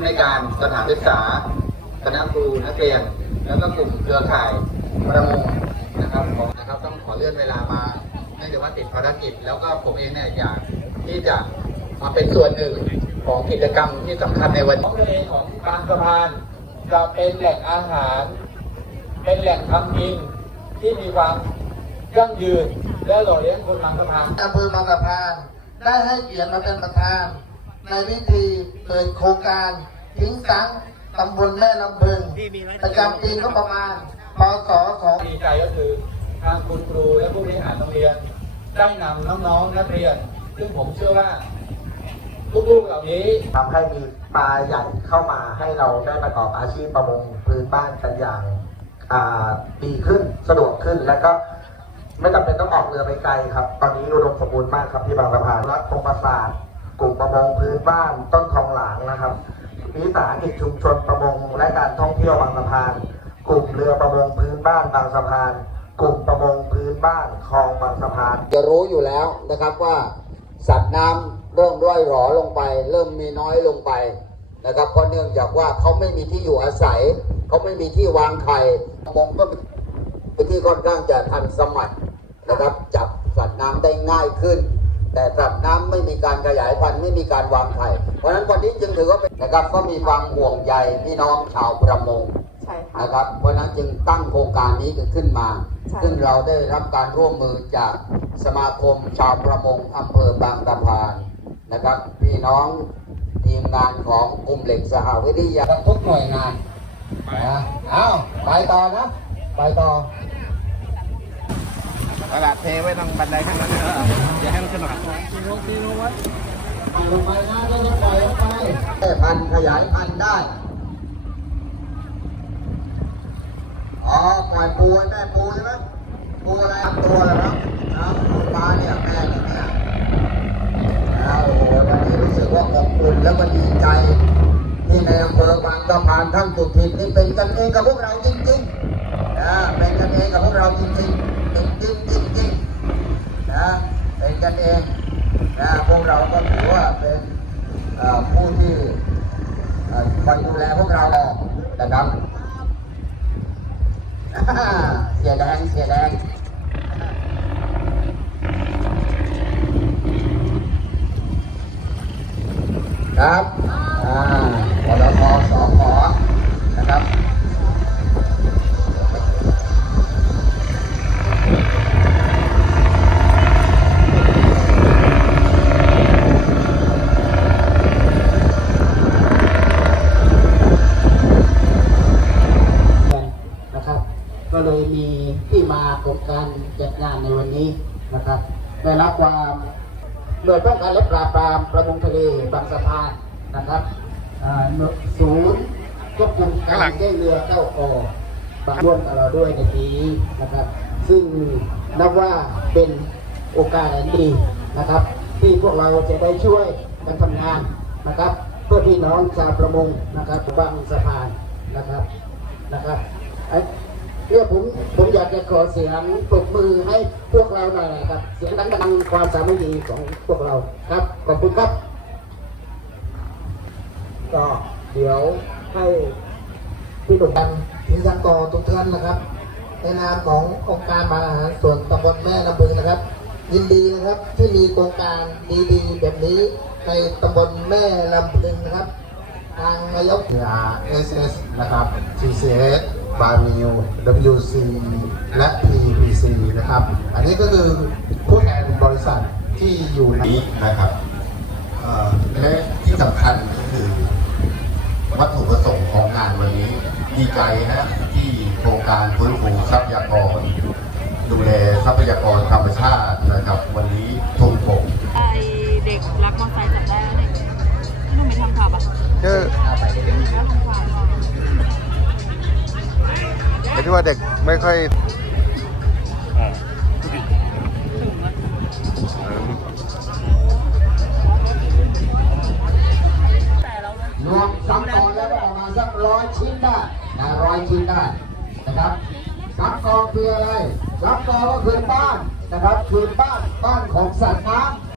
ผู้ในวยการสถานศึกษาคณะครูนักเรียน แล้วก็กลุ่มเครือข่ายประมงนะครับผมนะครับต้องขอเลื่อนเวลามาเนื่องจากว่าติดภารกิจ แล้วก็ผมเองเนี่ยอยากที่จะมาเป็นส่วนหนึ่งของกิจกรรมที่สำคัญในวันนี้ท้องทะเลของบางสะพานจะเป็นแหล่งอาหาร เป็นแหล่งทำกินที่มีความยั่งยืนและหล่อเลี้ยงคนบางสะพานอำเภอบางสะพานได้ให้เกียรติมาเป็นประธาน ในพิธีเปิดโครงการทิ้งสังตำบลแม่ลำพึงประจำปีก็ประมาณพศสองดีใจก็คือทางคุณครูและผู้บริหารโรงเรียน ได้นำน้องๆนักเรียน ซึ่งผมเชื่อว่าลูกๆเหล่านี้ทำให้มีปลาใหญ่เข้ามาให้เราได้ประกอบอาชีพประมงพื้นบ้านกันอย่างดีขึ้นสะดวกขึ้นแล้วก็ไม่จำเป็นต้องออกเรือไปไกลครับ ตอนนี้อุดมสมบูรณ์มากครับที่บางสะพานรัฐพงประสาท กลุ่มประมงพื้นบ้านต้นทองหลางนะครับวิสาหกิจชุมชนประมงและการท่องเที่ยวบางสะพาน กลุ่มเรือประมงพื้นบ้านบางสะพาน กลุ่มประมงพื้นบ้านคลองบางสะพาน จะรู้อยู่แล้วนะครับว่าสัตว์น้ำเริ่มร่อยหรอลงไป เริ่มมีน้อยลงไปนะครับเพราะเนื่องจากว่าเขาไม่มีที่อยู่อาศัย เขาไม่มีที่วางไข่ประมงก็เป็นที่ค่อนข้างจะทันสมัยนะครับจับสัตว์น้ำได้ง่ายขึ้น แต่สัตว์น้ำไม่มีการขยายพันธุ์ไม่มีการวางไข่ เพราะฉะนั้นวันนี้จึงถือว่าเป็นนะครับก็มีความห่วงใยพี่น้องชาวประมงใช่ค่ะนะครับ เพราะฉะนั้นจึงตั้งโครงการนี้ขึ้นมาใช่ซึ่งเราได้รับการร่วมมือจากสมาคมชาวประมงอำเภอบางตะพานนะครับ พี่น้องทีมงานของกลุ่มเหล็กสหวิทยาทุกหน่วยงานนะเอาไปต่อนะ ไปต่อ กระดเทไว้ตรงบันไดข้างนั้นนะอย่าให้มันขึ้นมาลงไปนะแล้วก็ปล่อยลงไปแม่พันขยายพันได้อ๋อปล่อยปูแม่ปูใช่ไหมปูอะไรครับตัวเหรครับนะปูปลาเนี่ยแม่เนี่ยเนี่ยแล้วโอ้โหวันนี้รู้สึกว่าอบอุ่นแล้วก็ดีใจที่ในอำเภอบางสะพานท่านสุทินนี่เป็นกันเองกับพวกเราจริงๆนะเป็นกันเองกับพวกเราจริงๆ จริงๆจริงนะเป็นกันเองนะพวกเราก็ถือว่าเป็นผู้ที่คอยดูแลพวกเรานะครับเสียแดงเสียแดงครับ ก็เลยมีที่มาของการจัดงานในวันนี้นะครับได้รับความหน่วยป้องกันและปราบปรามประมงทะเลบางสะพานนะครับศูนย์ควบคุมการแก้เรือเข้าออกบางร่วมกับเราด้วยในปีนี้นะครับ ซึ่งนับว่าเป็นโอกาสอันดีนะครับ ที่พวกเราจะได้ช่วยกันทำงานนะครับ เพื่อพี่น้องชาวประมงนะครับบางสะพานนะครับนะครับไอ เนี่ยผมผมอยากจะขอเสียงปรบมือให้พวกเราหน่อยนะครับ เสียงดังๆความสามัคคีของพวกเราครับขอบคุณครับก็เดี๋ยวให้พี่หนุ่มกันพิยังกอทุกท่านนะครับ ในนามขององค์การมหาอาหารส่วนตำบลแม่ลำพึงนะครับ ยินดีนะครับที่มีโครงการดีๆแบบนี้ในตำบลแม่ลำพึงนะครับ ทางนายก SS นะครับ TCS b a r m i l WC และ PPC นะครับ อันนี้ก็คือผู้แทนบริษัทที่อยู่ในนี้นะครับเอ่อและที่สำคัญก็คือ วัตถุประสงค์ของงานวันนี้ดีใจนะที่โครงการฟื้นฟูทรัพยากร ดูแลทรัพยากรธรรมชาตินะครับ วันนี้ถูกผมไอเด็กรักมอเตอร์ไซค์จับได้แล้วเนี่ย ไอ้ที่ว่าเด็กไม่ค่อยรวมซ้ำกองแล้วประมาณสักร้อยชิ้นได้นะร้อยชิ้นได้นะครับซ้ำกองคืออะไรซ้ำกองก็คือบ้านนะครับคือบ้านบ้านของสัตว์น้ำ